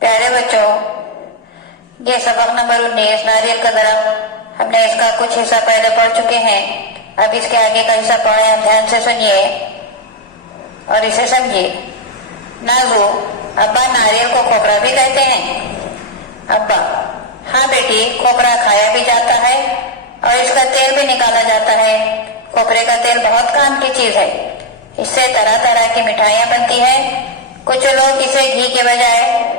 प्यारे बच्चों, ये सबक नंबर 19 नारियल का दरख्त, हमने इसका कुछ हिस्सा पहले पढ़ चुके हैं। अब इसके आगे का हिस्सा पढ़े, आप ध्यान से सुनिए और इसे समझिए। नाजू, अब्बा नारियल को खोपरा भी कहते हैं। अब्बा: हाँ बेटी, खोपरा खाया भी जाता है और इसका तेल भी निकाला जाता है। खोपरे का तेल बहुत काम की चीज है। इससे तरह तरह की मिठाइयाँ बनती है। कुछ लोग इसे घी के बजाय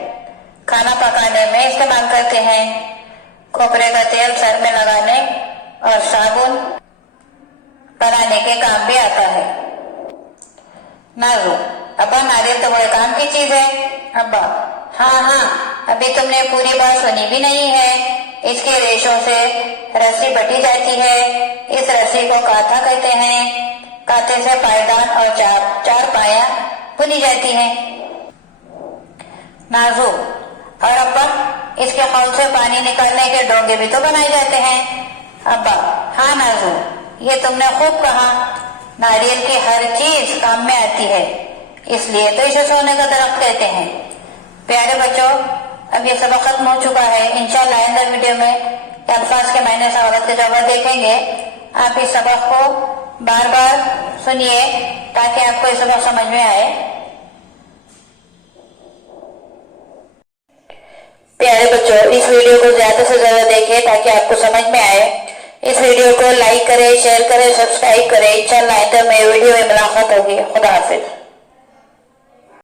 खाना पकाने में इस्तेमाल करते हैं। खोपरे का तेल सर में लगाने और साबुन बनाने के काम भी आता है। नाजू, अब्बा नारियल तो बड़े काम की चीज है। अब्बा: हाँ, अभी तुमने पूरी बात सुनी भी नहीं है। इसके रेशों से रस्सी बटी जाती है। इस रस्सी को काथा कहते हैं। काथे से पायदान और चार पाया बुनी जाती है। नाजू: और अब्बा, इसके मौल से पानी निकालने के डोंगे भी तो बनाए जाते हैं। अब्बा: हाँ नाजू, ये तुमने खूब कहा। नारियल की हर चीज काम में आती है, इसलिए तो इसे सोने का दरख्त कहते हैं। प्यारे बच्चों, अब ये सबक खत्म हो चुका है। इंशाअल्लाह आइंदा वीडियो में अल्फाज के मायने सवाल के जवाब देखेंगे। आप इस सबक को बार बार सुनिए ताकि आपको ये सबक समझ में आए। प्यारे बच्चों, इस वीडियो को ज्यादा से ज्यादा देखिए ताकि आपको समझ में आए। इस वीडियो को लाइक करें, शेयर करें, सब्सक्राइब करें। इंशाअल्लाह आइंदा में वीडियो में मुलाकात होगी। खुदा हाफिज।